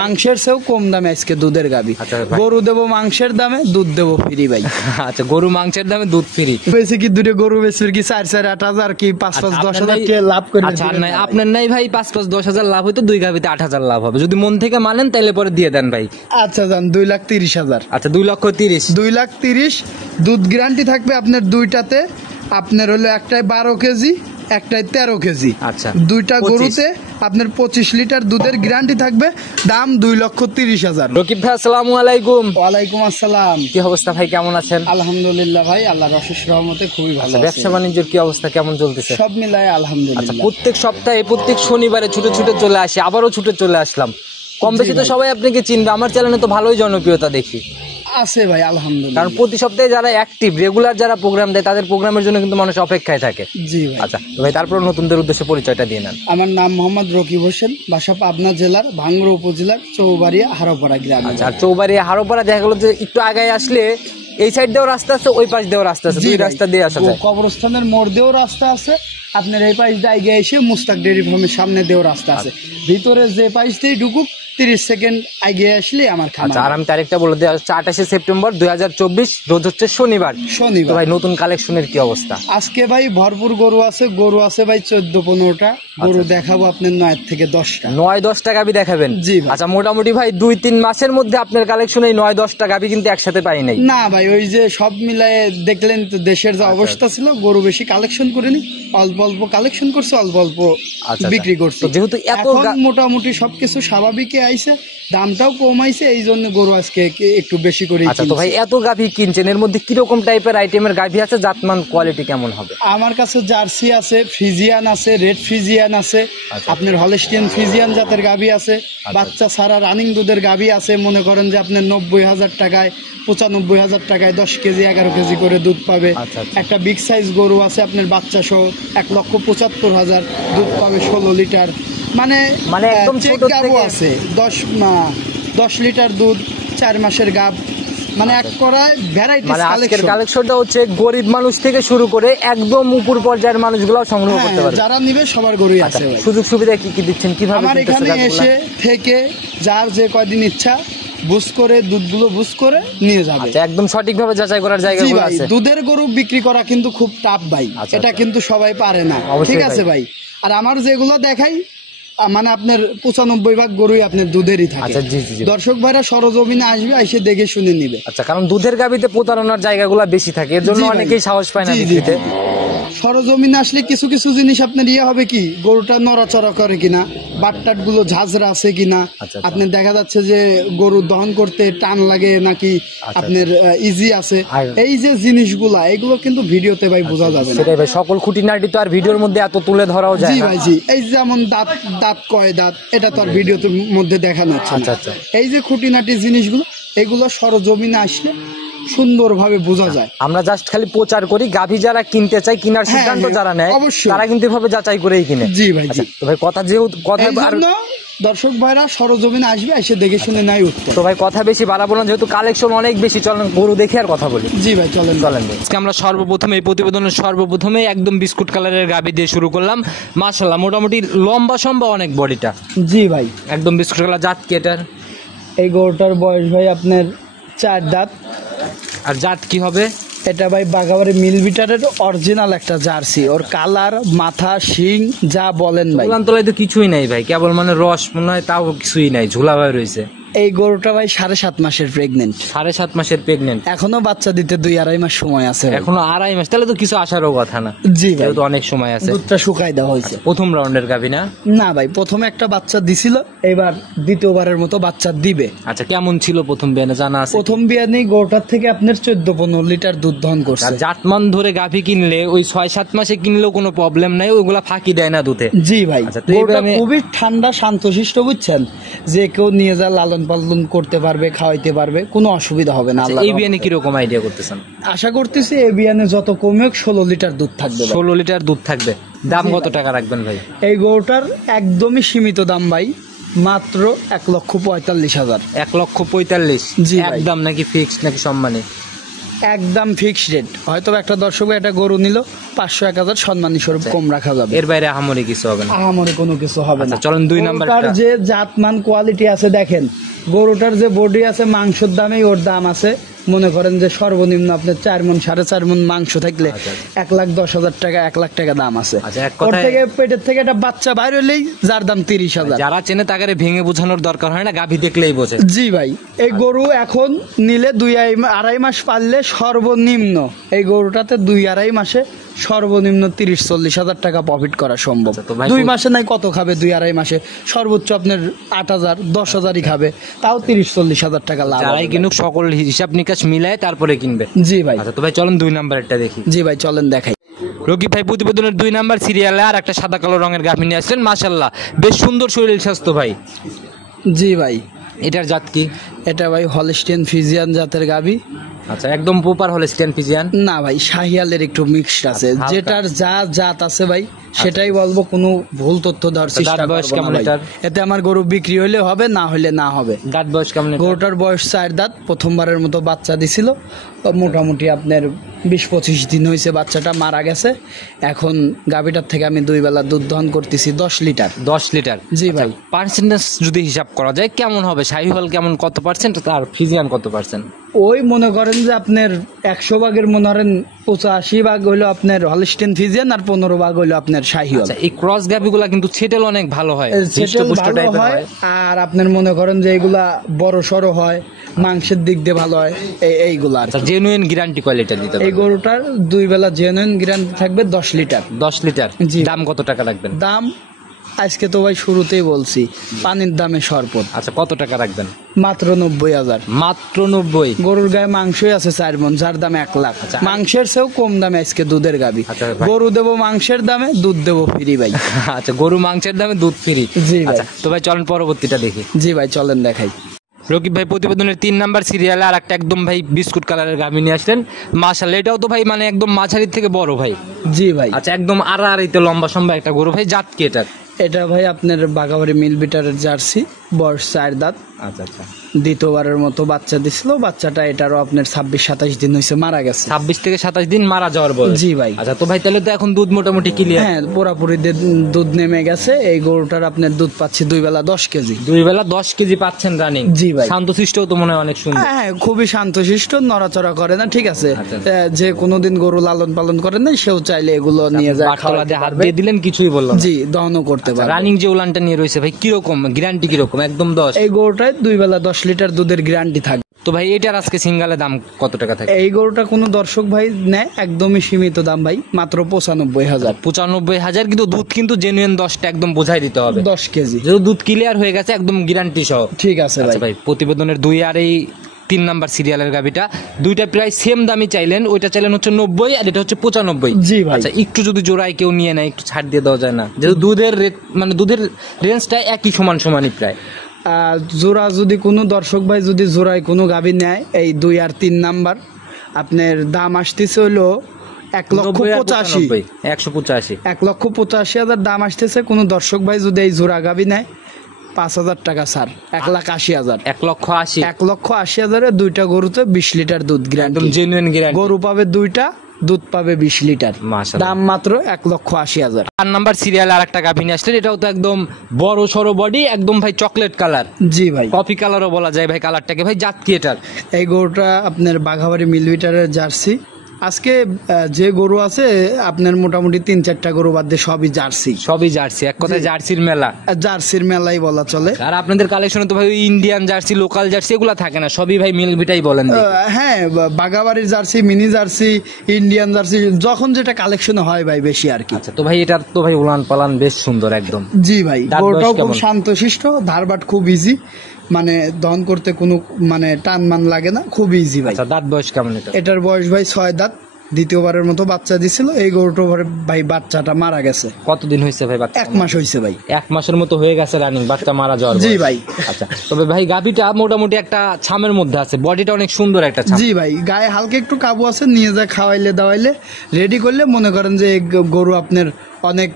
মাংসের চেয়েও কম দামে আজকে দুধের গাভী। গরু দেবো মাংসের দামে, দুধ দেবো ফ্রি ভাই। আচ্ছা, গরু মাংসের দামে দুধ ফ্রি। বেশি কি দুটো গরু বেশি কি 4-8 হাজার কি 5-10 হাজার লাভ করে? আচ্ছা নাই আপনার নাই ভাই 5-10 হাজার লাভ হইতো, 2 গাভীতে 8 হাজার লাভ হবে। যদি মন থেকে মানেন তাহলে পরে দিয়ে দেন ভাই। আচ্ছা যান 2,30,000। আচ্ছা 2,30,000। 2,30,000 দুধ গ্যারান্টি থাকবে আপনার দুইটাতে। আপনার হলো একটাই 12 কেজি, একটাই 13 কেজি। আচ্ছা, দুইটা গরুতে আপনার 25 লিটার দুধের গ্যারান্টি থাকবে। দাম 2,30,000। রকিব ভাই আসসালামু আলাইকুম। ওয়ালাইকুম আসসালাম। কি অবস্থা ভাই, কেমন আছেন? আলহামদুলিল্লাহ ভাই, আল্লাহর অশেষ রহমতে খুবই ভালো আছি। ব্যবসা বাণিজ্যের কি অবস্থা, কেমন চলতেছে? সব মিলায় আলহামদুলিল্লাহ। প্রত্যেক সপ্তাহে প্রত্যেক শনিবারে ছুটে ছুটে চলে আসি, আবারও ছুটে চলে আসলাম। কম বেশি তো সবাই আপনাকে চিনবে, আমার চ্যানেলে তো ভালোই জনপ্রিয়তা দেখি আছে ভাই আলহামদুলিল্লাহ। কারণ প্রতি সপ্তাহে যারা অ্যাক্টিভ রেগুলার যারা প্রোগ্রাম দেয় তাদের প্রোগ্রামের জন্য কিন্তু মানুষ অপেক্ষায় থাকে। জি ভাই। আচ্ছা ভাই, তারপর নতুনদের উদ্দেশ্যে পরিচয়টা দিয়ে নেন। আমার নাম মোহাম্মদ রকিব হোসেন, বাসা পাবনা জেলার ভাঙ্গুড়া উপজেলার চৌবাড়িয়া হারোপাড়া গ্রামে। আচ্ছা, আর চৌবাড়িয়া হারোপাড়া দেখা গেল যে একটু আগায় আসলে এই সাইড দিয়েও রাস্তা আছে, ওই পাশ দিয়েও রাস্তা আছে, দুই রাস্তা দিয়ে আসা যায়। কবরস্থানের মোড় দিয়েও রাস্তা আছে, আপনার এই পাশ দিয়ে এগিয়ে এসে মুস্তাক ডেয়ারি ফার্মের সামনে দিয়েও রাস্তা আছে। ভিতরে যে পাশ দিয়ে ঢুকুক 30 সেকেন্ড এগিয়ে আসলে আমার খামার। আচ্ছা, আর আমি তারিখটা বলে দেওয়া হচ্ছে 28শে সেপ্টেম্বর 2024, রোজ হচ্ছে শনিবার। তো ভাই নতুন কালেকশনের কি অবস্থা? আজকে ভাই ভরপুর গরু আছে ভাই 14-15টা গরু দেখাবো আপনার 9 থেকে 10টা। 9-10টা গাভী দেখাবেন? জি ভাই। আচ্ছা, মোটামুটি ভাই 2-3 মাসের মধ্যে আপনার কালেকশন এই 9-10টা গাভী কিন্তু একসাথে পাই নাই। না ভাই, ওই যে সব মিলায়ে দেখলেন তো দেশের যে অবস্থা ছিল, গরু বেশি কালেকশন করিনি, অল্প অল্প কালেকশন করছে, অল্প অল্প বিক্রি করছে। যেহেতু এত মোটামুটি সবকিছু স্বাভাবিকই আইছে, দামটাও কমাইছে, এই জন্য গরু আজকে একটু বেশি করে। আচ্ছা, তো ভাই এত গাভী কিনছেন, এর মধ্যে কিরকম টাইপের আইটেমের গাভী আছে, জাতমান কোয়ালিটি কেমন হবে? আমার কাছে জার্সি আছে, ফ্রিজিয়ান আছে, রেড ফ্রিজিয়ান আছে, আপনার হলস্টিয়ান ফ্রিজিয়ান জাতের গাভী আছে, বাচ্চা ছাড়া রানিং দুধের গাভী আছে। মনে করেন যে আপনার 90,000 টাকায় 95,000 টাকায় 10 কেজি 11 কেজি করে দুধ পাবে। একটা বিগ সাইজ গরু আছে আপনার বাচ্চা সহ 1,75,000 দুধ পাবে 16 লিটার। মানে একদম ছোট গাভী আছে 10 লিটার দুধ, 4 মাসের গাভ। মানে এক করায় ভ্যারাইটিস কালেকশন। কালেকশনটা হচ্ছে গরিব মানুষ থেকে শুরু করে একদম উপর পর্যায়ের মানুষগুলো সংগ্রহ করতে পারে, যারা নিবে সবার গরুই আছে। সুযোগ সুবিধা কি কি দিচ্ছেন, কিভাবে? আমার এখানে এসে থেকে যার যে কয়দিন ইচ্ছা বুঝ করে দুধগুলো বুঝ করে নিয়ে যাবে। আচ্ছা, একদম সঠিকভাবে যাচাই করার জায়গাগুলো আছে। দুধের গরু বিক্রি করা কিন্তু খুব টাফ ভাই, এটা কিন্তু সবাই পারে না। ঠিক আছে ভাই, আর আমার যেগুলো দেখাই মানে আপনার 95% গরুই আপনার দুধেরই থাকে। দর্শক ভাইরা সরজমিনে আসবে, এসে দেখে শুনে নিবে। আচ্ছা, কারণ দুধের গাভীতে প্রতারণার জায়গাগুলো বেশি থাকে, এর জন্য অনেকেই সাহস পায় না বিক্রিতে। সরজমিনে আসলে কিছু কিছু জিনিস আপনার হবে কি, গরুটা নড়াচড়া করে কিনা, বাটটাট গুলো ঝাঁঝরা আছে কিনা, আপনার দেখা যাচ্ছে যে গরু দহন করতে টান লাগে নাকি আপনার ইজি আছে, এই যে জিনিসগুলা এগুলো কিন্তু ভিডিওতে ভাই বোঝা যাবে না। সেটাই ভাই, সকল খুঁটিনাটি তো আর ভিডিওর মধ্যে এত তুলে ধরাও যায় না। জি ভাই, জি। এই যেমন দাঁত কয় দাঁত, এটা তো আর ভিডিওতে মধ্যে দেখানো হচ্ছে না। এই যে খুঁটিনাটি জিনিসগুলো, এগুলো সরজমিনে আসলে সুন্দরভাবে বোঝা যায়। আমরা জাস্ট খালি প্রচার করি, গাভী যারা কিনতে চায়, কিনার সিদ্ধান্ত যারা নেয় তারা কিন্তু এভাবে যাচাই করেই কিনে। জি ভাই, জি। তো ভাই কথা যেহেতু কথা দর্শক ভাইরা সরজমিনে আসবে, এসে দেখে শুনে নাই উত্তর। তো ভাই কথা বেশি বাড়াবো না, যেহেতু কালেকশন অনেক বেশি, চলেন গরু দেখে আর কথা বলি। জি ভাই, চলেন। আজকে আমরা সর্বপ্রথমে এই প্রতিবেদনের সর্বপ্রথমে একদম বিস্কুট কালারের গাভী দিয়ে শুরু করলাম। মাশাআল্লাহ, মোটামুটি লম্বা সম্বা অনেক বডিটা। জি ভাই, একদম বিস্কুট কালার। জাত কি এটার? এই গরুটার বয়স ভাই আপনার 4 দাঁত। আর জাত কি হবে? এটা ভাই বাগাবাড়ি মিলবিটারের অরিজিনাল একটা জার্সি। ওর কালার, মাথা, শিং যা বলেন ভাই, তলায় তো কিছুই নাই ভাই, কেবল মানে রস মনে হয়, তাও কিছুই নাই, ঝুলা ভাই রয়েছে। এই গরুটা ভাই 7.5 মাসের প্রেগনেন্ট। 7.5 মাসের প্রেগনেন্ট, এখনো বাচ্চা দিতে 2-2.5 মাস সময় আছে। এখনো 2.5 মাস, তাহলে তো কিছু আসারও কথা না। জি ভাই, তো অনেক সময় আছে। দুধটা শুকাই দেওয়া হয়েছে। প্রথম রাউন্ডের গাভী না? না ভাই, প্রথমে একটা বাচ্চা দিছিল, এবার দ্বিতীয়বারের মতো বাচ্চা দিবে। আচ্ছা, কেমন ছিল প্রথম বিয়ানে জানা আছে? প্রথম বিয়ানেই গরুটার থেকে আপনার 14-15 লিটার দুধ দহন করছে। জাতমান ধরে গাভী কিনলে ওই 6-7 মাসে কিনলেও কোনো প্রবলেম নাই, ওইগুলা ফাঁকি দেয় না দুধে। জি ভাই, খুবই ঠান্ডা শান্তশিষ্ট, বুঝছেন, যে কেউ নিয়ে যা লালন পালন করতে পারবে, খাওয়াইতে পারবে, কোনো অসুবিধা হবে না। এই বিয়ানে কিরকম আইডিয়া করতেছেন? আশা করতেছি এই বিয়ানে যত কমে 16 লিটার দুধ থাকবে। 16 লিটার দুধ থাকবে। দাম কত টাকা রাখবেন ভাই? এই গরুটার একদমই সীমিত দাম ভাই, মাত্র 1,45,000। 1,45,000? জি, একদম নাকি ফিক্সড নাকি সম্মানী? একদম ফিক্সড রেট। হয়তো একটা দর্শক একটা গরু নিল 500-1000 সম্মানী স্বরূপ কম রাখা যাবে। এর বাইরে আহামরি কিছু হবে না। আহামরি কোনো কিছু হবে না। আচ্ছা, চলেন 2 নাম্বারটা। গরুটার যে জাতমান কোয়ালিটি আছে দেখেন, গরুটার যে বডি আছে মাংসের দামেই ওর দাম আছে। মনে করেন যে সর্বনিম্ন আপনার 4 মণ 4.5 মণ মাংস থাকলে 1,10,000 টাকা 1 লাখ টাকা দাম আছে। আচ্ছা, এক ওর কথায় থেকে পেটের থেকে একটা বাচ্চা বাইর হলেই যার দাম 30,000। যারা চেনে তাকে ভেঙে বোঝানোর দরকার হয় না, গাভী দেখলেই বোঝে। জি ভাই, এই গরু এখন নিলে 2-2.5 মাস পারলে সর্বনিম্ন এই গরুটাতে 2-2.5 মাসে সর্বনিম্ন 30-40 হাজার টাকা প্রফিট করা সম্ভব। আচ্ছা, তো ভাই 2 মাসে নাই কত খাবে, 2-2.5 মাসে সর্বোচ্চ আপনার 8,000-10,000ই খাবে, তাও 30-40 হাজার টাকা লাভ যারাই হবে। কিনুক সকল হিসাব নিকাশ মিলায় তারপরে কিনবে। জি ভাই। আচ্ছা, তো ভাই চলেন 2 নাম্বারটা দেখি। জি ভাই চলেন দেখাই। রকিব ভাই প্রতিবেদনের 2 নাম্বার সিরিয়ালে আর একটা সাদা কালো রঙের গাভী নিয়ে আসলেন, মাশাআল্লাহ বেশ সুন্দর শরীর স্বাস্থ্য ভাই। জি ভাই, এটার জাত কি? এটা ভাই হলস্টিয়ান ফ্রিজিয়ান জাতের গাভী। আচ্ছা, একদম প্রপার হলস্টিয়ান ফ্রিজিয়ান না ভাই, শাহিয়ালের একটু মিক্সড আছে। আচ্ছা, হালকা। যেটার যা জাত আছে ভাই সেটাই বলবো, কোনো ভুল তথ্য দেওয়ার চেষ্টা দাঁত বয়স করবো না কেমন ভাই। এটার? এতে আমার গরু বিক্রি হইলে হবে, না হইলে না হবে। দাঁত বয়স কেমন এটার? গরুটার বয়স 4 দাঁত, প্রথমবারের মতো বাচ্চা দিছিল। মোটামুটি আপনার 20-25 দিন হয়েছে বাচ্চাটা মারা গেছে। এখন গাভীটার থেকে আমি 2 বেলা দুধ দহন করতেছি 10 লিটার। 10 লিটার। জি ভাই। পার্সেন্টেজ যদি হিসাব করা যায় কেমন হবে? শাহিওয়াল কেমন কত পার্সেন্ট, আর ফ্রিজিয়ান কত পার্সেন্ট? ওই মনে করেন যে আপনার 100 ভাগের মনে করেন 85 ভাগ হইলো আপনার হলস্টিয়ান ফ্রিজিয়ান আর 15 ভাগ হইলো আপনার শাহিওয়াল। আচ্ছা, এই ক্রস গাভিগুলা কিন্তু ছেটেল অনেক ভালো হয়, সেটেল হৃষ্টপুষ্ট ভালো টাইপের হয়, হয়। আর আপনার মনে করেন যে এইগুলা বড় সড়ো হয়, মাংসের দিক দিয়ে ভালো হয়, এইগুলা আর কি। আচ্ছা, জেনুইন গ্যারান্টি কোয়ালিটি দিতে এই পারবে। গরুটার 2 বেলা জেনুইন গ্যারান্টি থাকবে 10 লিটার। 10 লিটার। জি। দাম কত টাকা রাখবেন? দাম আজকে তো ভাই শুরুতেই বলছি, পানির দামে সরপত, আচ্ছা, কত টাকা রাখবেন? মাত্র 90,000। মাত্র 90। গরুর গায়ে মাংসই আছে 4 মণ, যার দাম 1 লাখ। আচ্ছা। মাংসের চেয়েও কম দামে আজকে দুধের গাবি। আচ্ছা ভাই। গরু দেবো মাংসের দামে, দুধ দেবো ফ্রি ভাই। আচ্ছা, গরু মাংসের দামে দুধ ফ্রি। জি ভাই। আচ্ছা, তো ভাই চলেন পরবর্তীটা দেখি। জি ভাই চলেন দেখাই। রকিব ভাই প্রতিবেদনের 3 নাম্বার সিরিয়ালে আর একটা একদম ভাই বিস্কুট কালারের গাভী নিয়ে আসলেন, মাশাআল্লাহ এটাও তো ভাই মানে একদম মাঝারির থেকে বড় ভাই। জি ভাই। আচ্ছা, একদম আড়াআড়িতে লম্বা সম্ভব একটা গরু ভাই, জাত কি এটার? এটা ভাই আপনার বাঘাবাড়ি মিল বিটারের জার্সি, বয়স 4 দাঁত। আচ্ছা আচ্ছা, দ্বিতীয়বারের মতো বাচ্চা দিছিল। বাচ্চাটা এটারও আপনার 26-27 দিন হয়েছে মারা গেছে। 26 থেকে 27 দিন মারা যাওয়ার বয়স। জি ভাই। আচ্ছা, তো ভাই তাহলে তো এখন দুধ মোটামুটি ক্লিয়ার। হ্যাঁ, পুরাপুরি দুধ নেমে গেছে। এই গরুটার আপনার দুধ পাচ্ছি 2 বেলা 10 কেজি। 2 বেলা 10 কেজি পাচ্ছেন রানিং। জি ভাই। শান্তশিষ্টও তো মনে হয় অনেক সুন্দর। হ্যাঁ, খুবই শান্তশিষ্ট, নড়াচড়া করে না, ঠিক আছে। আচ্ছা। যে কোনোদিন গরু লালন পালন করে না, সেও চাইলে এগুলো নিয়ে যায় বাটতলা খাওয়াতে দিয়ে হাত পারবে। দিয়ে দিলেন কিছুই বললাম। জি, দহনও করতে পারবে। রানিং যে উলানটা নিয়ে রয়েছে ভাই কিরকম গ্যারান্টি, কিরকম? একদম 10। এই গরুটায় 2 বেলা 10 লিটার দুধের গ্যারান্টি থাকবে। তো ভাই এটার আজকে সিঙ্গালে দাম কত টাকা থাকে? এই গরুটা কোনো দর্শক ভাই নেয় একদমই সীমিত দাম ভাই, মাত্র 95,000। 95,000, কিন্তু দুধ কিন্তু জেনুইন 10টা একদম বোঝাই দিতে হবে। 10 কেজি। যেহেতু দুধ ক্লিয়ার হয়ে গেছে একদম গ্যারান্টি সহ। ঠিক আছে ভাই। আচ্ছা ভাই, প্রতিবেদনের 2 আর এই 3 নাম্বার সিরিয়ালের গাভিটা দুইটা প্রায় সেম দামই চাইলেন, ওইটা চাইলেন হচ্ছে 90 আর এটা হচ্ছে 95। জি ভাই। আচ্ছা, একটু যদি জোড়ায় কেউ নিয়ে নেয় একটু ছাড় দিয়ে দেওয়া যায় না? যেহেতু দুধের রেট মানে দুধের রেঞ্জটা একই সমানই প্রায়। জোড়া যদি কোনো দর্শক ভাই যদি জোড়ায় কোনো গাভী নেয়, এই 2 আর 3 নাম্বার আপনার দাম আসতেছে হলো 1,85,000। 185। 1,85,000 দাম আসতেছে। কোনো দর্শক ভাই যদি এই জোড়া গাভী নেয় 5,000 টাকা ছাড়, 1,80,000। 1,80,000। 1,80,000 এ 2টা গরুতে 20 লিটার দুধ একদম গ্যারান্টি। Genuine guarantee. গরু পাবে 2টা, দুধ পাবে 20 লিটার। মাশাআল্লাহ। দাম মাত্র 1,80,000। 4 নাম্বার সিরিয়ালে আর একটা গাভী নিয়ে আসলেন, এটাও তো একদম বড় সড়ো বডি, একদম ভাই চকলেট কালার, জি ভাই। কফি কালারও বলা যায় ভাই কালারটাকে। ভাই জাত কি এটার? এই গরুটা আপনার বাঘাবাড়ি মিলবিটারের জার্সি। আজকে যে গরু আছে আপনার মোটামুটি 3-4টা গরু বাদ দিয়ে সবই জার্সি। সবই জার্সি, এক কথায় জার্সির মেলা। জার্সির মেলাই বলা চলে। আর আপনাদের কালেকশনে তো ভাই ইন্ডিয়ান জার্সি, লোকাল জার্সি এগুলা থাকে না, সবই ভাই মিলবিটাই বলেন দেখি। হ্যাঁ, বাঘাবাড়ির jersey, mini jersey, Indian jersey, যখন যেটা কালেকশনে হয় ভাই বেশি আর কি। আচ্ছা, তো ভাই এটার তো ভাই উলান পালান বেশ সুন্দর একদম। জি ভাই। দাঁত বয়স গরুটাও খুব কেমন? শান্তশিষ্ট, ধারবাট খুব ইজি, মানে দহন করতে কোনো মানে টান মান লাগে না, খুব ইজি ভাই। আচ্ছা, দাঁত বয়স কেমন এটা? এটার বয়স ভাই 6 দাঁত। দ্বিতীয়বারের মতো বাচ্চা দিছিল। এই গরুটা ভাই বাচ্চাটা মারা গেছে। কতদিন হয়েছে ভাই বাচ্চা? 1 মাস হয়েছে ভাই। 1 মাসের মতো হয়ে গেছে রানিং, বাচ্চা মারা যাওয়ার জি বয়স। ভাই। আচ্ছা, তবে ভাই গাভিটা মোটামুটি একটা ছামের মধ্যে আছে, বডিটা অনেক সুন্দর একটা ছাম। জি ভাই, গায়ে হালকা একটু কাবু আছে, নিয়ে যায় খাওয়াইলে দাওয়াইলে রেডি করলে মনে করেন যে এই গরু আপনার অনেক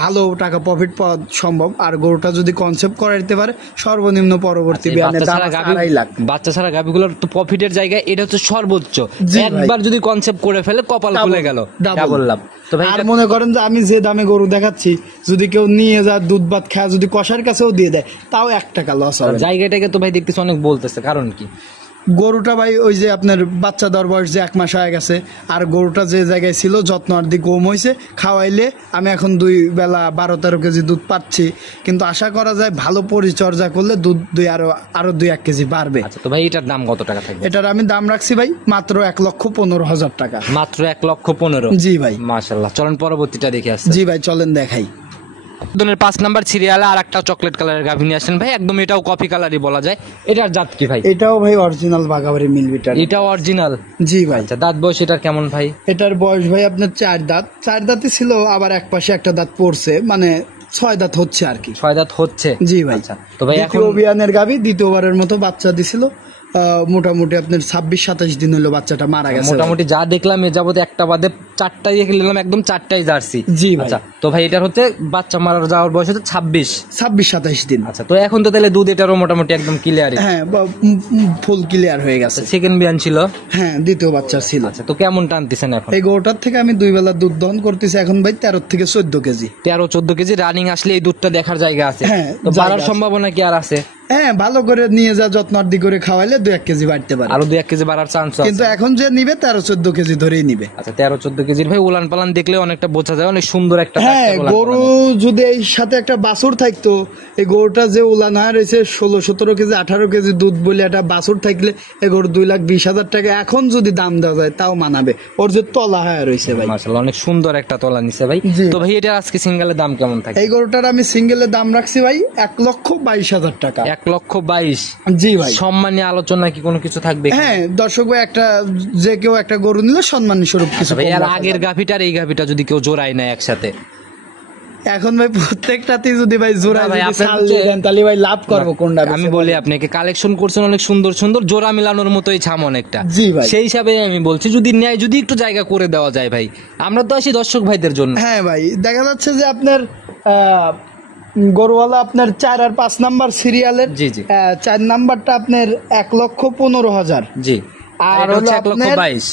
ভালো টাকা প্রফিট পাওয়া সম্ভব। আর গরুটা যদি কনসেপ্ট করাইতে পারে সর্বনিম্ন পরবর্তী বিয়ানের দাম আছে 2.5 লাখ। বাচ্চা ছাড়া গাভিগুলোর তো প্রফিটের জায়গায় এটা হচ্ছে সর্বোচ্চ। জি ভাই। একবার যদি কনসেপ্ট করে ফেলে কপাল খুলে গেল, ডাবল লাভ। তো ভাই আর মনে করেন যে আমি যে দামে গরু দেখাচ্ছি যদি কেউ নিয়ে যা দুধ ভাত খায় যদি কষার কাছেও দিয়ে দেয় তাও 1 টাকা লস হবে না। জায়গাটাকে তো ভাই দেখতেছি অনেক বলতেছে, কারণ কি? গরুটা ভাই ওই যে আপনার বাচ্চা দেওয়ার বয়স যে 1 মাস হয়ে গেছে, আর গরুটা যে জায়গায় ছিল যত্ন আর দিক কম হয়েছে, খাওয়াইলে আমি এখন 2 বেলা 12-13 কেজি দুধ পাচ্ছি, কিন্তু আশা করা যায় ভালো পরিচর্যা করলে দুধ আরো 2-1 কেজি বাড়বে। আচ্ছা, তো ভাই এটার দাম কত টাকা থাকবে? এটার আমি দাম রাখছি ভাই মাত্র 1,15,000 টাকা। মাত্র 1,15,000? জি ভাই। মাশাআল্লাহ, চলেন পরবর্তীটা দেখে আসছি। জি ভাই চলেন দেখাই। 5 নাম্বার সিরিয়ালে আর একটা চকলেট কালারের গাভী নিয়ে আসেন ভাই, একদম এটাও কফি কালারই বলা যায়। এটার জাত কি ভাই? এটাও ভাই অরিজিনাল বাঘাবাড়ি মিল বিটার। এটাও অরিজিনাল? জি ভাই। আচ্ছা, দাঁত বয়স এটার কেমন ভাই? এটার বয়স ভাই আপনার 4 দাঁত। 4 দাঁতই ছিল, আবার এক পাশে একটা দাঁত পড়ছে, মানে 6 দাঁত হচ্ছে আর কি। 6 দাঁত হচ্ছে? জি ভাই। আচ্ছা, তো ভাই এখন দ্বিতীয় বিয়ানের গাভী, দ্বিতীয়বারের মতো বাচ্চা দিছিল। মোটামুটি আপনার 26-27 দিন হলো বাচ্চাটা মারা গেছে। মোটামুটি যা দেখলাম এ যাবত একটা বাদে 4টাই দেখে নিলাম, একদম 4টাই জার্সি। জি ভাই। আচ্ছা, তো ভাই এটার হচ্ছে বাচ্চা মারা যাওয়ার বয়স হচ্ছে 26-27 দিন। আচ্ছা, তো এখন তো তাহলে দুধ এটারও মোটামুটি একদম ক্লিয়ার? হ্যাঁ, ফুল ক্লিয়ার হয়ে গেছে। সেকেন্ড বিয়ান ছিল? হ্যাঁ, দ্বিতীয় বাচ্চা ছিল। আচ্ছা, তো কেমন টানতেছেন এখন? এই গরুটার থেকে আমি 2 বেলা দুধ দহন করতেছি এখন ভাই 13 থেকে 14 কেজি। 13-14 কেজি রানিং আসলে এই দুধটা দেখার জায়গা আছে। হ্যাঁ, তো জায়গা বাড়ার আছে। সম্ভাবনা কি আর আছে? হ্যাঁ, ভালো করে নিয়ে যা যত্ন আদি করে খাওয়াইলে 2-1 কেজি বাড়তে পারে। আরো 2-1 কেজি বাড়ার চান্স আছে। কিন্তু এখন যে নিবে 13-14 কেজি ধরেই নিবে। আচ্ছা, 13-14 কেজির ভাই উলান পালান দেখলে অনেকটা বোঝা যায়, অনেক সুন্দর একটা হ্যাঁ, বাচ্চা উলান গরু পালানের। যদি এই সাথে একটা বাছুর থাকতো, এই গরুটা যে উলান হয়ে রয়েছে 16-17 কেজি 18 কেজি দুধ বলে একটা বাছুর থাকলে এই গরু 2,20,000 টাকা এখন যদি দাম দেওয়া যায় তাও মানাবে। ওর যে তলা হয়ে রয়েছে ভাই, মাশাআল্লাহ, অনেক সুন্দর একটা তলা নিছে ভাই। জি। তো ভাই এটা আজকে সিঙ্গেলের দাম কেমন থাকে? এই গরুটার আমি সিঙ্গেলের দাম রাখছি ভাই 1,22,000 টাকা। 1,22,000? জি ভাই। সম্মানী আলোচনা কি কোনো কিছু থাকবে? হ্যাঁ, দর্শক ভাই যে কেউ একটা গরু নিলে সম্মান স্বরূপ কিছু ভাই কম আর রাখা আগের যাবে। গাভিটার এই গাভিটা যদি কেউ জোড়ায় নেয় একসাথে, এখন ভাই প্রত্যেকটাতেই যদি ভাই জোড়া না ভাই, যদি আপনার ছাল হচ্ছে- দিয়ে দেন তাহলে ভাই লাভ করবো কোনটা? আমি বলি আপনাকে কালেকশন করছেন অনেক সুন্দর সুন্দর, জোড়া মিলানোর মতোই ছাম অনেকটা। জি ভাই। সেই হিসাবে আমি বলছি যদি নেয়, যদি একটু জায়গা করে দেওয়া যায় ভাই, আমরা তো আসি দর্শক ভাইদের জন্য। হ্যাঁ ভাই, দেখা যাচ্ছে যে আপনার গরুওয়ালা আপনার 4 আর 5 নাম্বার সিরিয়ালের জি, জি। 4 নাম্বারটা আপনার 1,15,000। জি। আর এটা হচ্ছে হলো আপনার 1,22,000।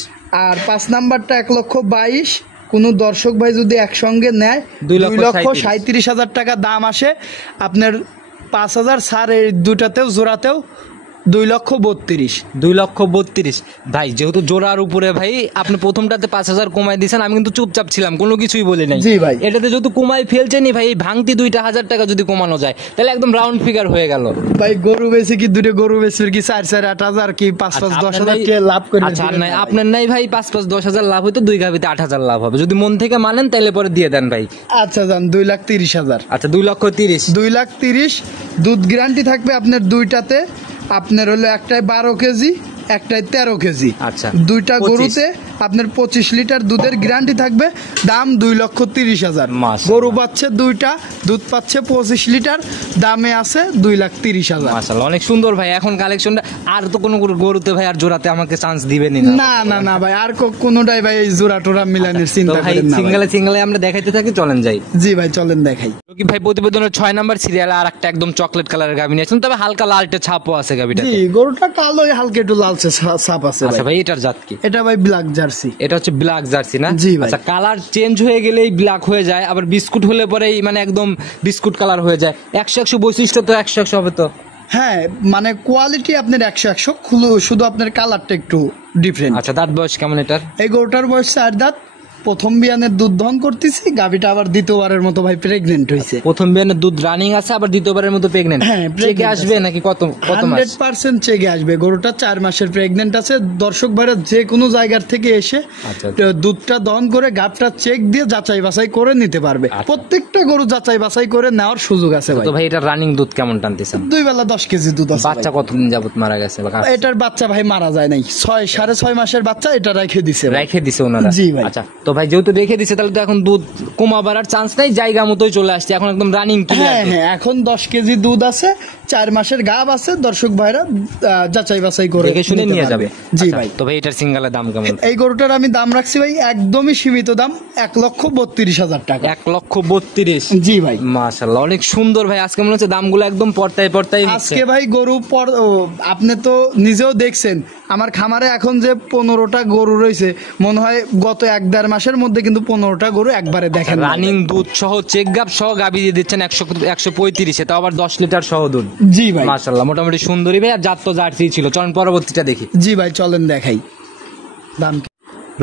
আর 5 নাম্বারটা 1,22,000। কোন দর্শক ভাই যদি একসঙ্গে নেয় 2,37,000 টাকা দাম আসে। আপনার 5,000 ছাড় এই দুটাতেও জোড়াতেও 2,32,000। 2,32,000 ভাই, যেহেতু জোড়ার উপরে ভাই আপনি প্রথমটাতে 5,000 কমাই দিয়েছেন, আমি কিন্তু চুপচাপ ছিলাম, কোনো কিছুই বলি নাই। জি ভাই। এটাতে যেহেতু কমাই ফেলছেনি ভাই, এই ভাঙতি 2,000 টাকা যদি কমানো যায় তাহলে একদম রাউন্ড ফিগার হয়ে গেল ভাই গরু বেশি কি দুটো গরু বেশি কি 4-8,000 কি 5-10,000 টাকা লাভ করে আচ্ছা, দিবেন নাই না ভাই। আপনার নাই ভাই 5-10,000 লাভ হইতো, 2 গাভিতে 8,000 লাভ হবে। যদি মন থেকে মানেন তাহলে পরে দিয়ে দেন ভাই। আচ্ছা যান 2,30,000। আচ্ছা, 2,30,000। 2,30,000 দুধ গ্যারান্টি থাকবে আপনার দুইটাতে। আপনার হলো একটাই 12 কেজি, একটাই 13 কেজি। আচ্ছা, দুইটা 25 গরুতে আপনার 25 লিটার দুধের গ্যারান্টি থাকবে। দাম 2,30,000। মাশাআল্লাহ। গরু পাচ্ছে দুইটা, দুধ পাচ্ছে 25 লিটার, দামে আছে 2,30,000। মাশাআল্লাহ, অনেক সুন্দর ভাই। এখন কালেকশনটা আর তো কোনো গরুতে ভাই আর জোড়াতে আমাকে চান্স দিবেনই না? না না না ভাই, আর কোনোটাই ভাই এই জোড়া টোরা মিলানোর তো চিন্তা ভাই করেন না ভাই। সিঙ্গেলে আমরা দেখাইতে থাকি, চলেন যাই। জি ভাই চলেন দেখাই। কি ভাই প্রতিবেদনের 6 নাম্বার সিরিয়ালে আর একটা একদম চকলেট কালারের গাভী নিয়েছেন, তবে হালকা লালটে ছাপও আছে গাভীটা। জি, গরুটা কালো হালকা একটু লালচে ছাপ আছে আচ্ছা ভাই। ভাই, এটার জাত কি? এটা ভাই ব্ল্যাক জার্সি। এটা হচ্ছে ব্ল্যাক জার্সি না? জি ভাই। আচ্ছা, কালার চেঞ্জ হয়ে গেলেই ব্ল্যাক হয়ে যায়, আবার বিস্কুট হলে পরেই মানে একদম বিস্কুট কালার হয়ে যায়। 100 বৈশিষ্ট্য তো 100 হবে তো? হ্যাঁ, মানে কোয়ালিটি আপনার 100, শুধু আপনার কালারটা একটু ডিফারেন্ট। আচ্ছা, দাঁত বয়স কেমন এটার? এই গরুটার বয়স 4 দাঁত। প্রথম বিয়ানের দুধ দহন করতেছি, গাভীটা আবার দ্বিতীয়বারের মতো ভাই প্রেগনেন্ট হয়েছে। প্রথম বিয়ানের দুধ রানিং আছে, আবার দ্বিতীয়বারের মতো প্রেগনেন্ট। হ্যাঁ, চেকে pregnant আসবে নাকি কত মাস? 100% চেকে আসবে। গরুটা 4 মাসের প্রেগনেন্ট আছে। দর্শক ভাইরা যে কোনো জায়গার থেকে এসে আচ্ছা। দুধটা দহন করে গাভটা চেক দিয়ে যাচাই বাছাই করে নিতে পারবে। আচ্ছা। প্রত্যেকটা গরু যাচাই বাছাই করে নেওয়ার সুযোগ আছে ভাই। তো ভাই এটা রানিং দুধ কেমন টানতেছেন? 2 বেলা 10 কেজি দুধ আছে বাচ্চা ভাই। কতদিন যাবত মারা গেছে? এটার বাচ্চা ভাই মারা যায় নাই, 6.5 মাসের বাচ্চা এটা রেখে দিছে ভাই। রেখে দিছে ওনারা? জি ভাই। আচ্ছা, তো ভাই যেহেতু রেখে দিছে তাহলে তো এখন দুধ কমাবার আর চান্স নাই, জায়গা মতোই চলে আসছে এখন একদম রানিং। হ্যাঁ হ্যাঁ, এখন 10 কেজি দুধ আছে, 4 মাসের গাব আছে, দর্শক ভাইরা যাচাই বাছাই করে দেখে শুনে নিতে নিয়ে পারবে। যাবে। জি আচ্ছা, ভাই। তো ভাই এটার সিঙ্গেলের দাম কেমন? এই গরুটার আমি দাম রাখছি ভাই একদমই সীমিত দাম, 1,32,000 টাকা। 1,32,000। জি ভাই। মাশাআল্লাহ, অনেক সুন্দর ভাই। আজকে মনে হচ্ছে দামগুলো একদম পর্তায় পর্তায় আজকে ভাই গরু আপনি তো নিজেও দেখছেন আমার খামারে এখন যে 15টা গরু রয়েছে, মনে হয় গত 1-1.5 মাসের মধ্যে কিন্তু 15টা গরু একবারে দেখেন। রানিং দুধ সহ চেক গাব সহ গাবি দিয়ে দিচ্ছেন 135, তাও আবার 10 লিটার সহ দুধ। জি ভাই। মাশাআল্লাহ, মোটামুটি সুন্দরী ভাই। আর জাত তো জার্সি ছিল। চলেন পরবর্তীটা দেখি। জি ভাই চলেন দেখাই দাম।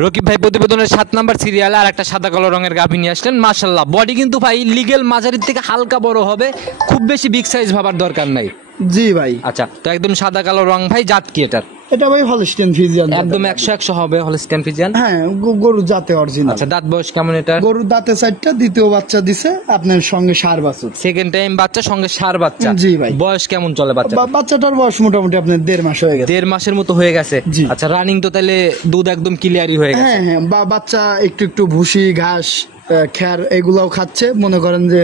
রকিব ভাই প্রতিবেদনের 7 নাম্বার সিরিয়ালে আর একটা সাদা কালো রঙের গাভী নিয়ে আসলেন। মাশাআল্লাহ, বডি কিন্তু ভাই লিগেল মাঝারির থেকে হালকা বড় হবে, খুব বেশি বিগ সাইজ ভাবার দরকার নাই। জি ভাই। আচ্ছা, তো একদম সাদা কালো রং ভাই। জাত কি এটার? এটা ভাই হলস্টিয়ান ফ্রিজিয়ান। একদম 100 হবে হলস্টিয়ান ফ্রিজিয়ান। হ্যাঁ, গরু জাতে অরিজিনাল। আচ্ছা, দাঁত বয়স কেমন এটা? গরুর দাঁতে 4টা, দ্বিতীয় বাচ্চা দিছে আপনার সঙ্গে 7 বছর। সেকেন্ড টাইম বাচ্চা, সঙ্গে 7 বাচ্চা। জি ভাই। বয়স কেমন চলে বাচ্চা? বাচ্চাটার বয়স মোটামুটি আপনার 1.5 মাস হয়ে গেছে। 1.5 মাসের মতো হয়ে গেছে। জি। আচ্ছা, রানিং তো তাহলে দুধ একদম ক্লিয়ারই হয়ে গেছে। হ্যাঁ হ্যাঁ, বাচ্চা একটু একটু ভুসি ঘাস খ্যার এগুলাও খাচ্ছে। মনে করেন যে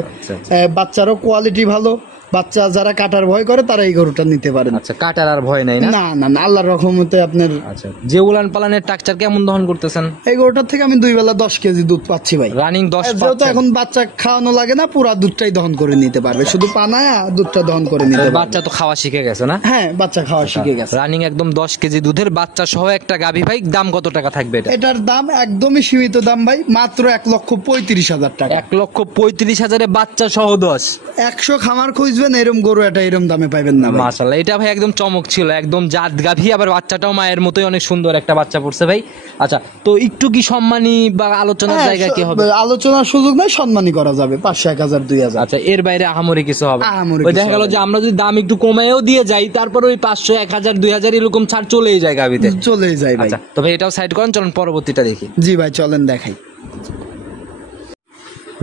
বাচ্চারও কোয়ালিটি ভালো। বাচ্চা যারা কাটার ভয় করে তারা এই গরুটা নিতে পারেন। আচ্ছা, কাটার আর ভয় নাই না? না না না, আল্লাহর রহমতে আপনার। আচ্ছা, যে উলান পালানের টাকচার কেমন দহন করতেছেন? এই গরুটার থেকে আমি 2 বেলা 10 কেজি দুধ পাচ্ছি ভাই। রানিং 10 যেহেতু এখন বাচ্চা খাওয়ানো লাগে না, পুরা দুধটাই দহন করে নিতে পারবে, শুধু পানায়া দুধটা দহন করে নিতে পারবে। বাচ্চা তো খাওয়া শিখে গেছে না? হ্যাঁ, বাচ্চা খাওয়া শিখে গেছে। রানিং একদম 10 কেজি দুধের বাচ্চা সহ একটা গাভী ভাই। দাম কত টাকা থাকবে এটা? এটার দাম একদমই সীমিত দাম ভাই, মাত্র 1,35,000 টাকা। 1,35,000 বাচ্চা সহ 10। 100 খামার খুঁজবেন এরম গরু এটা এরম দামে পাইবেন না ভাই। মাশাআল্লাহ, এটা ভাই একদম চমক ছিল, একদম জাত গাভী। আবার বাচ্চাটাও মায়ের মতোই অনেক সুন্দর একটা বাচ্চা পড়ছে ভাই। আচ্ছা, তো একটু কি সম্মানী বা আলোচনার হ্যাঁ, জায়গা কি হবে? আলোচনার সুযোগ নাই, সম্মানই করা যাবে 500, 1000, 2000। আচ্ছা, এর বাইরে আহামরি কিছু হবে? আহামরি ওই কিছু দেখা গেল হবে যে আমরা যদি দাম একটু কমায়ও দিয়ে যাই, তারপর ওই 500, 1000, 2000 এরকম ছাড় চলেই যায় গাভীতে। চলেই যায় ভাই। আচ্ছা, তো ভাই এটাও সাইড করেন, চলুন পরবর্তীটা দেখি। জি ভাই চলেন দেখাই।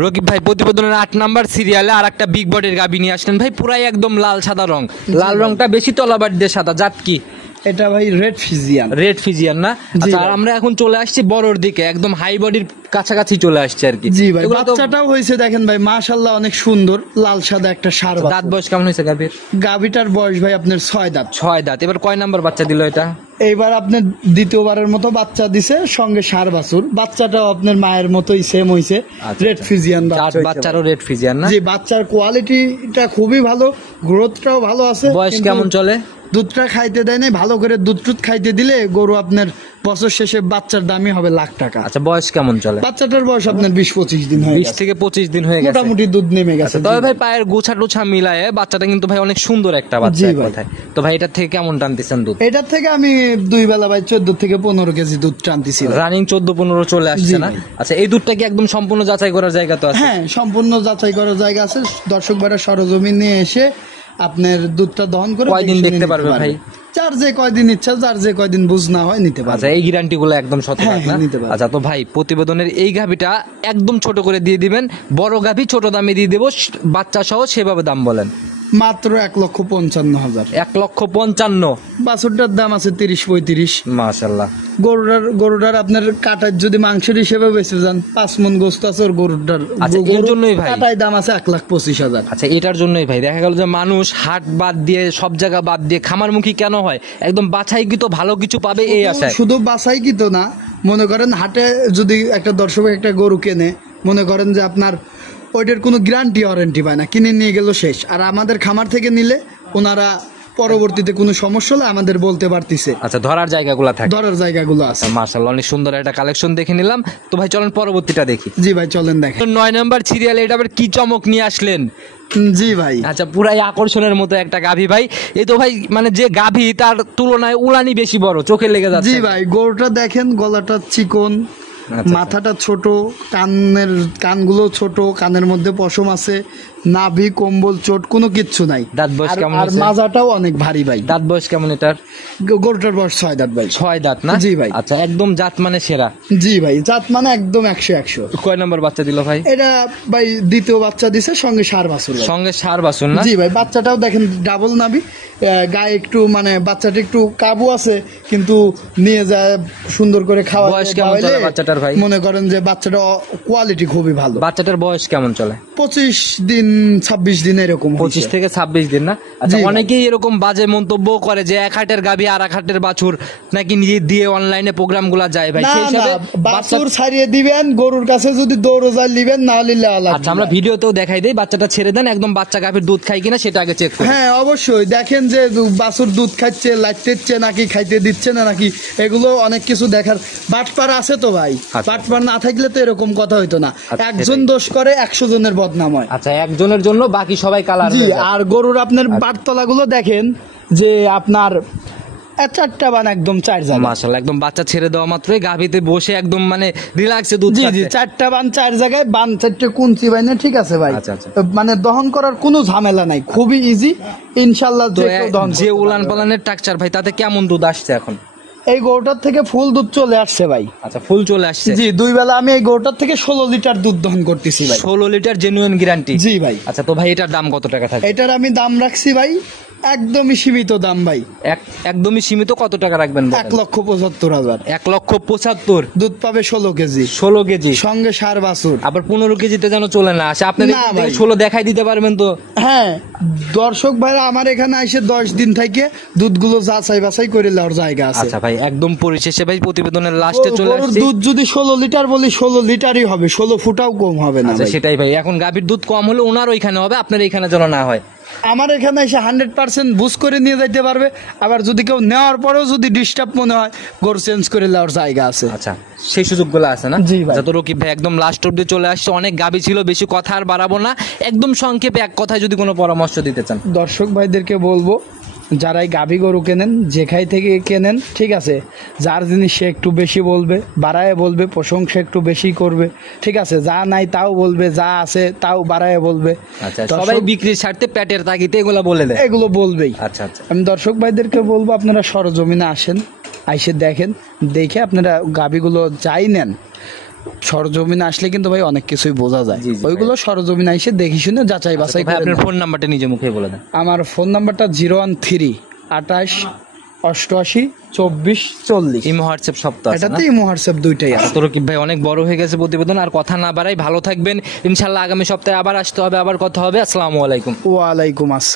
রকিব ভাই প্রতিবেদনের 8 নাম্বার সিরিয়ালে আর একটা বিগ বডির গাভী নিয়ে আসলেন ভাই। পুরাই একদম লাল সাদা রং। লাল রংটা বেশি তলাবার দিয়ে সাদা। জাত কি? এটা ভাই রেড ফিজিয়ান। রেড ফিজিয়ান না? আচ্ছা, আর ভাই। আমরা এখন চলে আসছি বড়র দিকে, একদম হাই বডির কাছাকাছি চলে আসছে আর কি। জি ভাই, এগুলো তো বাচ্চাটাও হয়েছে দেখেন ভাই, মাশাআল্লাহ অনেক সুন্দর, লাল সাদা একটা ষাঁড় দাঁত বাচ্চা। বয়স কেমন হয়েছে গাভীর? গাভীটার বয়স ভাই আপনার 6 দাঁত। 6 দাঁত। এবার কয় নাম্বার বাচ্চা দিল এটা? এইবার আপনার দ্বিতীয়বারের মতো বাচ্চা দিছে, সঙ্গে 7 বাছুর। বাচ্চাটাও আপনার মায়ের মতোই সেম হইছে, রেড ফিজিয়ান বাচ্চারও রেড ফিজিয়ান না? জি, বাচ্চার কোয়ালিটিটা খুবই ভালো, গ্রোথটাও ভালো আছে। বয়স কিন্তু কেমন চলে? দুধটা খাইতে দেয় নাই, ভালো করে দুধ টুধ খাইতে দিলে গরু আপনার বছর শেষে বাচ্চার দামই হবে লাখ টাকা। আচ্ছা, বয়স কেমন চলে? বাচ্চাটার বয়স আপনার 20-25 দিন হয়ে 20 গেছে, থেকে 25 দিন হয়ে গেছে। মোটামুটি দুধ নেমে গেছে। তবে ভাই পায়ের গোছা টোছা মিলায় বাচ্চাটা কিন্তু ভাই অনেক সুন্দর একটা বাচ্চা জি এক ভাই। কথায়। তো ভাই এটার থেকে কেমন টানতেছেন দুধ? এটার থেকে আমি 2 বেলা ভাই 14 থেকে 15 কেজি দুধ টানতেছি। রানিং 14-15 চলে আসছে জি না? ভাই। আচ্ছা, এই দুধটা কি একদম সম্পূর্ণ যাচাই করার জায়গা তো আছে? হ্যাঁ, সম্পূর্ণ যাচাই করার জায়গা আছে। দর্শক ভাইরা সরজমিনে এসে আপনার দুধটা দহন করে কয়দিন দেখে শুনে দেখতে নিতে পারবে ভাই? যার যে কয়দিন ইচ্ছা, যার যে কয়দিন বুঝ না হয় নিতে পারবে। আচ্ছা, এই গ্যারান্টি গুলো একদম শতভাগ হ্যাঁ, না? নিতে পারবে। আচ্ছা, তো ভাই প্রতিবেদনের এই গাভিটা একদম ছোট করে দিয়ে দিবেন, বড় গাভি ছোট দামে দিয়ে দেবো, বাচ্চা সহ সেভাবে দাম বলেন। মাত্র 1,55,000। 1,55,000। বাছুরটার দাম আছে 30-35। মাশাআল্লাহ। গরুটার আপনার কাটার যদি মাংসের হিসেবে বেঁচে যান, 5 মন গোস্ত আছে ওর গরুটার। আচ্ছা, এর জন্যই ভাই কাটায় দাম আছে 1,25,000। আচ্ছা, এটার জন্যই ভাই দেখা গেল যে মানুষ হাট বাদ দিয়ে সব জায়গা বাদ দিয়ে খামারমুখী কেন হয়? একদম বাছাইকৃত ভালো কিছু পাবে এই আশায়। শুধু বাছাই কি তো না, মনে করেন হাটে যদি একটা দর্শক একটা গরু কেনে, মনে করেন যে আপনার ওইটার কোনো গ্যারান্টি ওয়ারেন্টি পায় না, কিনে নিয়ে গেল শেষ। আর আমাদের খামার থেকে নিলে ওনারা পরবর্তীতে কোনো সমস্যা হলে আমাদের বলতে পারতেছে। আচ্ছা, ধরার জায়গাগুলো থাকে, ধরার জায়গাগুলো আছে। মাশাআল্লাহ, অনেক সুন্দর একটা কালেকশন দেখে নিলাম। তো ভাই চলেন পরবর্তীটা দেখি। জি ভাই চলেন দেখেন। 9 নাম্বার সিরিয়ালে এটা আবার কি চমক নিয়ে আসলেন? জি ভাই। আচ্ছা, পুরাই আকর্ষণের মতো একটা গাভী ভাই। এই তো ভাই মানে যে গাভী তার তুলনায় উলানি বেশি বড়, চোখে লেগে যাচ্ছে। জি ভাই, গরুটা দেখেন, গলাটা চিকন, মাথাটা ছোট, কানগুলো ছোট, কানের মধ্যে পশম আছে, নাভি কম্বল চোট কোনো কিচ্ছু নাই। দাঁত বয়স আর- কেমন আর হয়েছে? মাজাটাও অনেক ভারী ভাই। দাঁত বয়স কেমন এটার? গরুটার বয়স 6 দাঁত ভাই। 6 দাঁত না? জি ভাই। আচ্ছা, একদম জাত মানে সেরা। জি ভাই, জাত মানে একদম 100-100। কয় নম্বর বাচ্চা দিল ভাই? এটা ভাই দ্বিতীয় বাচ্চা দিছে, সঙ্গে ষাঁড় বাছুর ভাই। সঙ্গে সার বাসন না? জি ভাই, বাচ্চাটাও দেখেন ডাবল নাভি, গায়ে একটু মানে বাচ্চাটা একটু কাবু আছে, কিন্তু নিয়ে যায় সুন্দর করে খাওয়া বয়স কেমন চলে বাচ্চাটার ভাই? মনে করেন যে বাচ্চাটা কোয়ালিটি খুবই ভালো। বাচ্চাটার বয়স কেমন চলে? 25 দিন 26 দিন এরকম 25 হয়েছে। থেকে 26 দিন না? আচ্ছা, জি ভাই। অনেকেই এরকম বাজে মন্তব্য করে যে এক হাটের গাবি আর এক হাটের বাছুর নাকি নিজে দিয়ে অনলাইনে প্রোগ্রাম গুলা যায় ভাই, না সেই না, হিসাবে বাছুর ছাড়িয়ে দিবেন, গরুর কাছে যদি দৌড়জাল দিবেন, না লিল্লাহ আল্লাহ। আচ্ছা, আমরা ভিডিওতেও দেখাই দেই, বাচ্চাটা ছেড়ে দেন, একদম বাচ্চা গাভীর দুধ খাই কিনা সেটা আগে চেক করুন। হ্যাঁ অবশ্যই দেখেন যে বাছুর দুধ খাচ্ছে, লাইতেছে নাকি খাইতে দিচ্ছে না নাকি, এগুলো অনেক কিছু দেখার। বাটপার আছে তো ভাই, আচ্ছা। বাটপার না থাকলে তো এরকম কথা হইতো না। আচ্ছা, একজন সেটাই। দোষ করে 100 জনের বদনাম হয়। আচ্ছা, একজনের জন্য বাকি সবাই কালার জি, হয়ে যায়। আর গরুর আপনার বাটতলা গুলো দেখেন যে আপনার 4টা বান একদম 4 জায়গা। মাশাআল্লাহ, একদম বাচ্চা ছেড়ে দেওয়া মাত্রই গাভীতে বসে একদম মানে রিল্যাক্সে দুধ জি জি, খাচ্ছে। 4টা বান 4 জায়গায়, বান 4টে কুঞ্চি বাইনে, ঠিক আছে ভাই। আচ্ছা, আচ্ছা। মানে দহন করার কোনো ঝামেলা নাই, খুবই ইজি ইনশাআল্লাহ। তো যে কেউ দহন যে করতে উলান পারবে। পালানের টাকচার ভাই, তাতে কেমন দুধ আসছে এখন? এই গরুটার থেকে ফুল দুধ চলে আসছে ভাই। আচ্ছা, ফুল চলে আসছে। জি, 2 বেলা আমি এই গরুটার থেকে 16 লিটার দুধ দহন করতেছি ভাই। 16 লিটার জেনুইন গ্যারান্টি। জি ভাই। আচ্ছা, তো ভাই এটার দাম কত টাকা থাকে? এটার আমি দাম রাখছি ভাই একদমই সীমিত দাম ভাই, একদমই সীমিত। কত টাকা রাখবেন? 1,75,000। 1,75,000। দুধ পাবে 16 কেজি, 16 কেজি। সঙ্গে ষাঁড় বাছুর। আবার 15 কেজিতে যেন চলে না আসে। আপনার না ভাই। 16 দেখাই দিতে পারবেন তো? হ্যাঁ, দর্শক ভাইরা আমার এখানে এসে 10 দিন থেকে দুধগুলো যাচাই বাছাই করে নেওয়ার জায়গা আছে। আচ্ছা ভাই, একদম পরিশেষে ভাই প্রতিবেদনের লাস্টে চলে গরুর আসছি। দুধ যদি 16 লিটার বলি, 16 লিটারই হবে, 16 ফুটাও কম হবে না আচ্ছা, ভাই। সেটাই ভাই। এখন গাভীর দুধ কম হলে ওনার ওইখানে হবে, আপনার এইখানে যেন না হয়। আমার এখানে এসে 100% বুঝ করে নিয়ে যাইতে পারবে। আবার যদি কেউ নেওয়ার পরেও যদি ডিস্টার্ব মনে হয়, গরু চেঞ্জ করে নেওয়ার জায়গা আছে। আচ্ছা, সেই সুযোগগুলো আছে না? জি ভাই। যত রকিব ভাই একদম লাস্ট অব্দি চলে আসছে। অনেক গাভী ছিল, বেশি কথা আর বাড়াবো না, একদম সংক্ষেপে এক কথায় যদি কোনো পরামর্শ দিতে চান। দর্শক ভাইদেরকে বলবো, যারাই গাভী গরু কেনেন, যেখাই থেকে কেনেন, ঠিক আছে, যার জিনিস সে একটু বেশি বলবে, বাড়ায় বলবে, প্রশংসা একটু বেশি করবে, ঠিক আছে, যা নাই তাও বলবে, যা আছে তাও বাড়ায় বলবে। আচ্ছা, দর্শক- সবাই বিক্রির স্বার্থে পেটের তাগিতে এগুলো বলে দেয়। এগুলো বলবেই। আচ্ছা আচ্ছা। আমি দর্শক ভাইদেরকে বলবো, আপনারা সরজমিনে আসেন, আইসে দেখেন, দেখে আপনারা গাভীগুলো যাই নেন, সরজমিনে আসলে কিন্তু ভাই অনেক কিছুই বোঝা যায়। জি, জি ভাই। ওইগুলো সরজমিনে এসে দেখি শুনে যাচাই আচ্ছা, বাছাই তো ভাই করে আপনার নেন। ফোন নাম্বারটা নিজে মুখে বলে দেন। আমার ফোন নাম্বারটা 013 28 88 24 40। ইমো হোয়াটসঅ্যাপ সব তো আছে না? এটাতে ইমো হোয়াটসঅ্যাপ দুইটাই আছে। তো রকিব ভাই অনেক বড় হয়ে গেছে প্রতিবেদন, আর কথা না বাড়াই, ভালো থাকবেন। ইনশাল্লাহ আগামী সপ্তাহে আবার আসতে হবে, আবার কথা হবে। আসসালামু আলাইকুম। ওয়ালাইকুম আসসালাম।